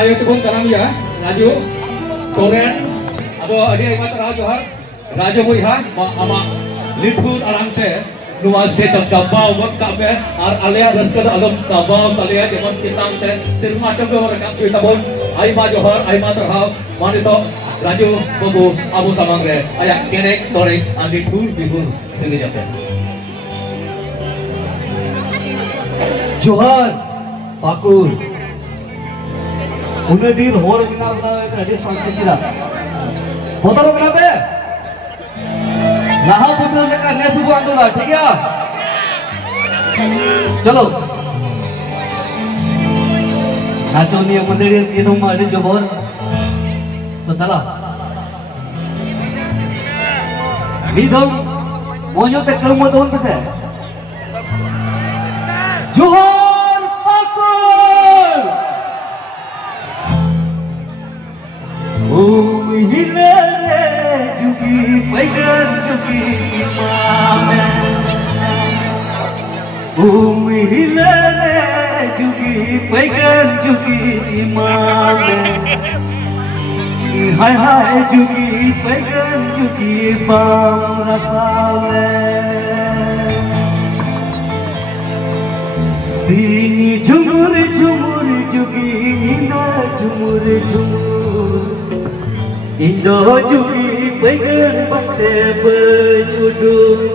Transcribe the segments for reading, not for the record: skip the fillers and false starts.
ayo tebun tanam ya, Raju, Soren, ado adi ayam sarah johar, Raju boyha, ama liphur arangte, nuas te tabau buat kabe, alaya raskar agam tabau alaya jaman kisang te, sirma cabe orang kap kita bon, ayam johar, ayam sarah, manito Raju babu abu samangre, ayah kenek torek, andi thur bihur sini jate. Johar, Pakur. उन्हें दिन होर बिना बनाए तो अभी सांस किचरा होता लोग ना पे ना हम पुत्र से करने सुबह आंदोलन ठीक है चलो नाचोनी मंदिर ये तो मारे जो बोल तो तला विधम मोजो तक कल मत होन पे जोहर Pakur Hile jugi pegan jugi mame hile jugi pegan jugi mame hai hai jugi pegan jugi bang rasale sini jumur jumur jugi ina jumur jumur Indo jugi pegan bate berjudung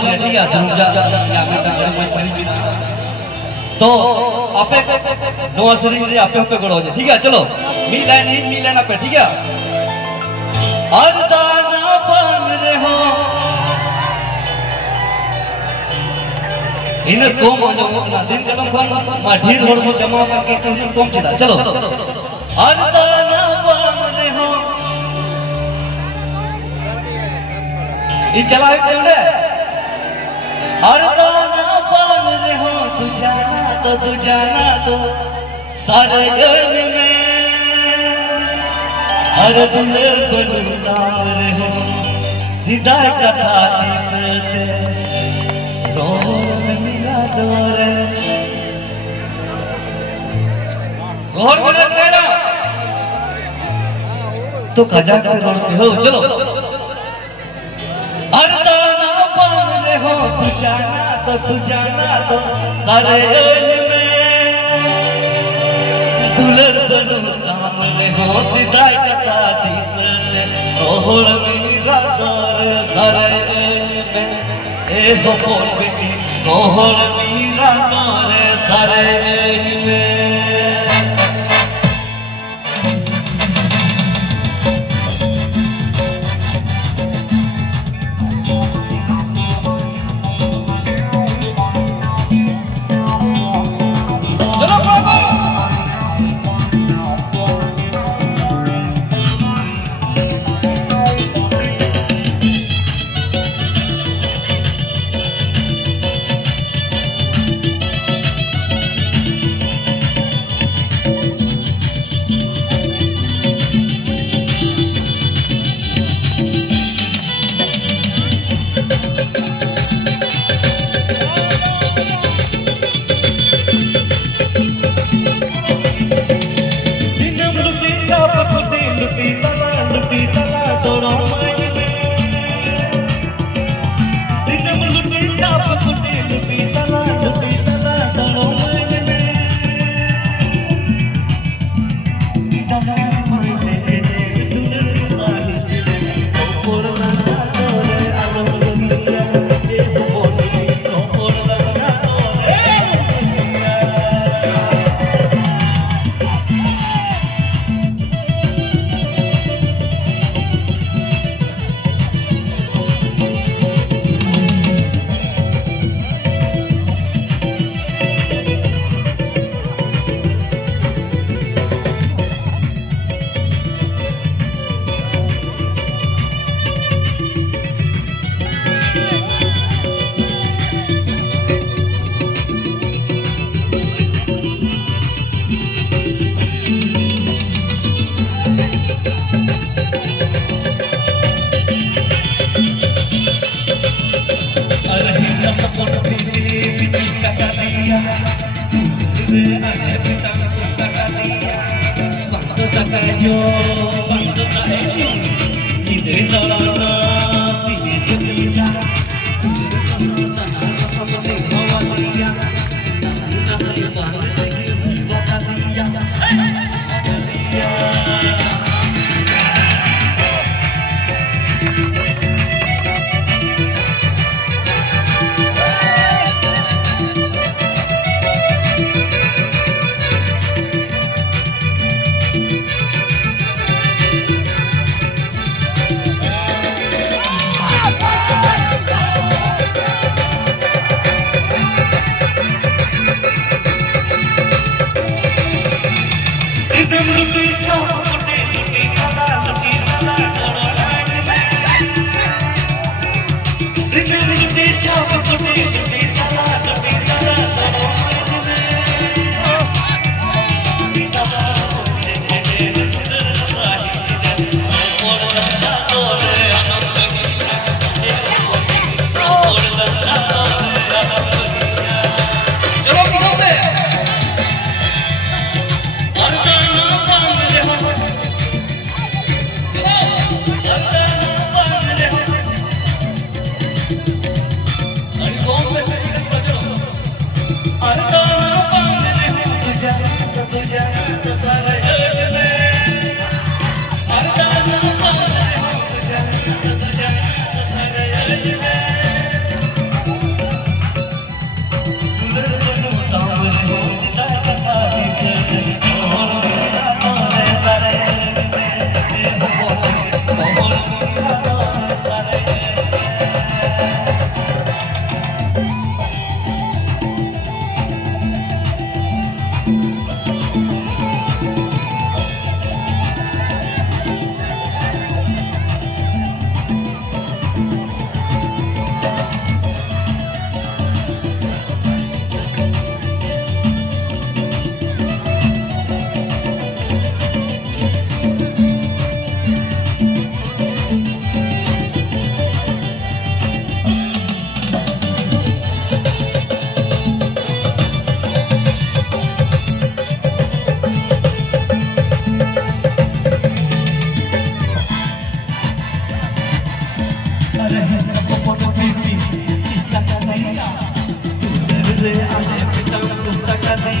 gue ठीक है धर्म जा मैं तंगड़े मैं सही भी तो आपे नवा सरी रे आपे गड़ो जे ठीक है चलो मी लाइन आपे ठीक है अरदाना बन रे हो इन कोम जो दिन कलम खन मा ढेर होड़ को जमा करके इन कोम चला चलो अरदाना बन रे हो ये चला है केवड़े अरदाना बन रे हो तू जाना तो सारे जग में हर दिल को लुटाम रे हो सीधा कथा दिसते रो मिला दोरे रोहन मिला चेहरा तो खजा कर हो चलो अरदाना बन रे हो तू जाना तो सारे में दुलर बनू काम रे हो सीधा कथा दिसते रोहड़ मेरा दौर सारे में ए हो बोल बेटी रोहड़ मेरा दौर सारे में लुटी तला तोड़ो माई में सिनम लुटी चाप लुटी तला तोड़ो माई में तला माई में दुनिया साही पोरना तोरे आलम दुनिया ए बोली पोरना तोरे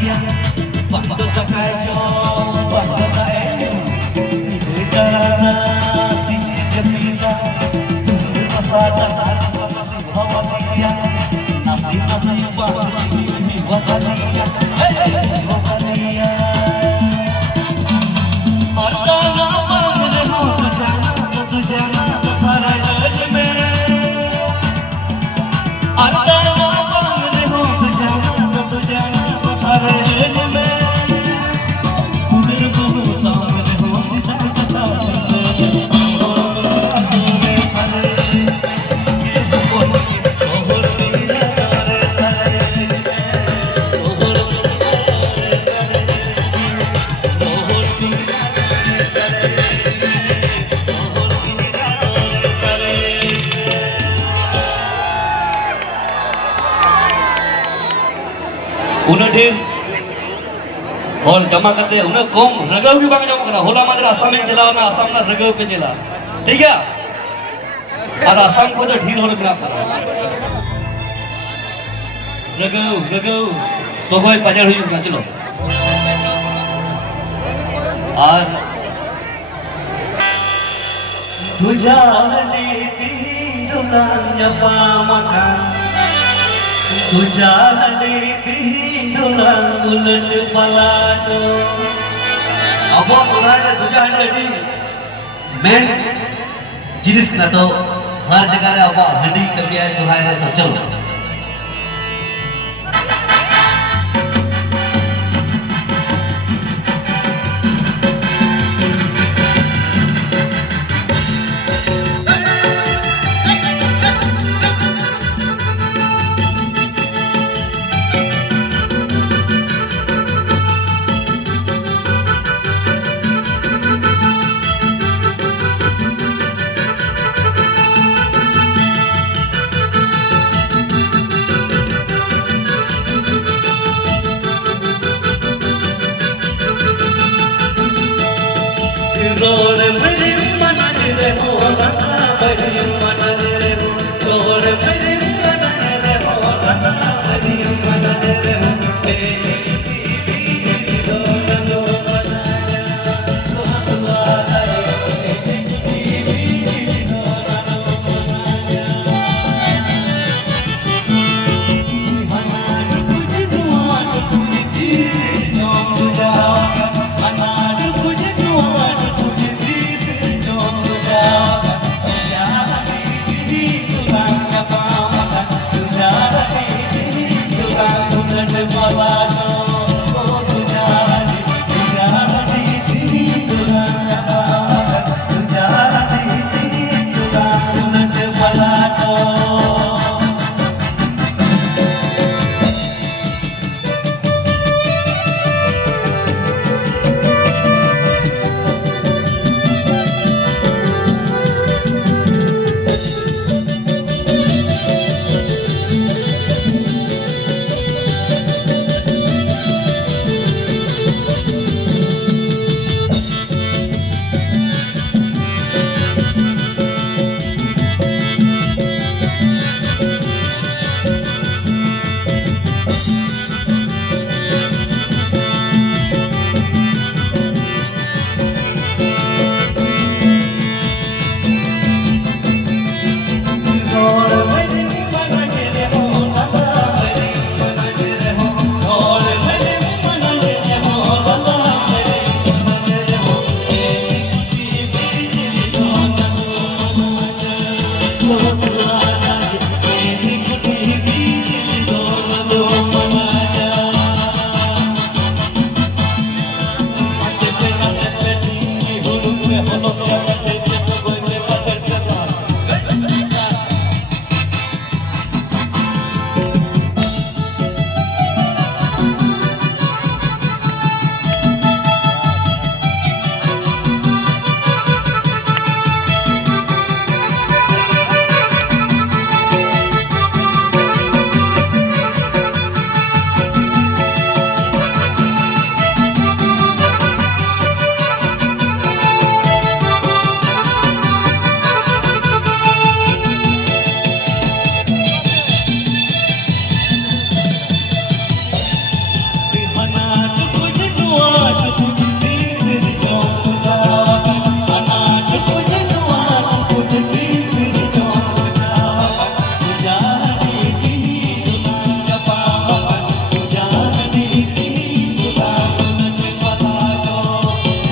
dia Bando takai jom Bando takai Ide karana Sini jepita Tunggu pasada Nasi hawa dia Nasi Bagi Wakalia Wakalia Ada nama Meneho Tujana Sarai lejme Ada nama Meneho Tujana Sarai lejme Kudir bulu Tau Meneho Sisa kata उन्हें ढेर और जमा करते हैं उन्हें कम रगव की बात जमा करा होला मादर असम में चलाओ ना असम ना रगव पे चला ठीक है और असम को तो ढीर होने बिना रगव सोगोई पजर हुई ना चलो और तुझाने दी दुलान्या पामका तुझाने दी दुलांगुलन पलाटो अब सुनाया तुझाने दी मैं जिनिस ना तो हर जगह रे अब हंडी कभी आए सुनाया तो चलो Lord, beri mana dile ho, beri mana dile ho. Lord, beri mana dile ho, beri mana dile ho.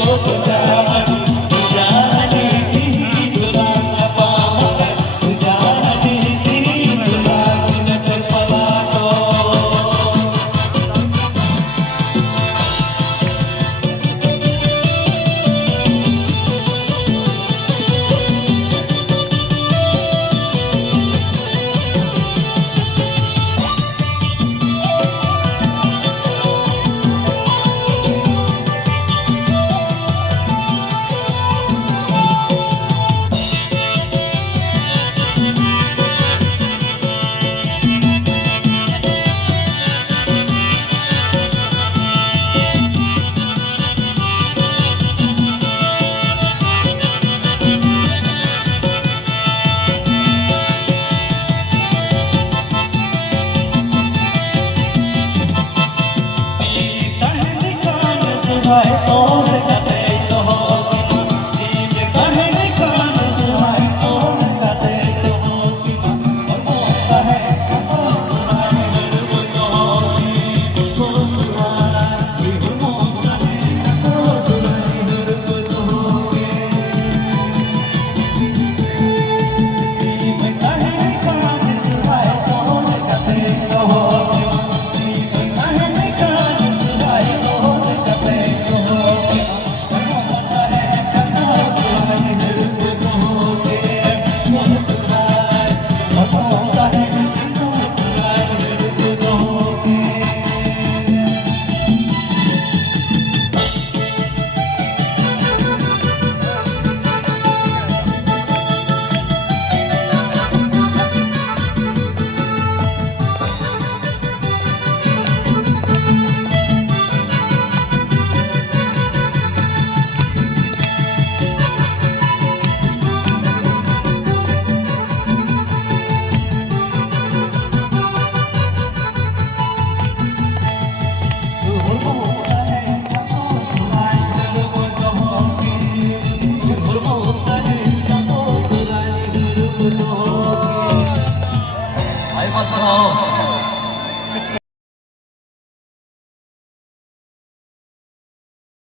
Hãy subscribe cho kênh Ghiền Mì Gõ để không bỏ lỡ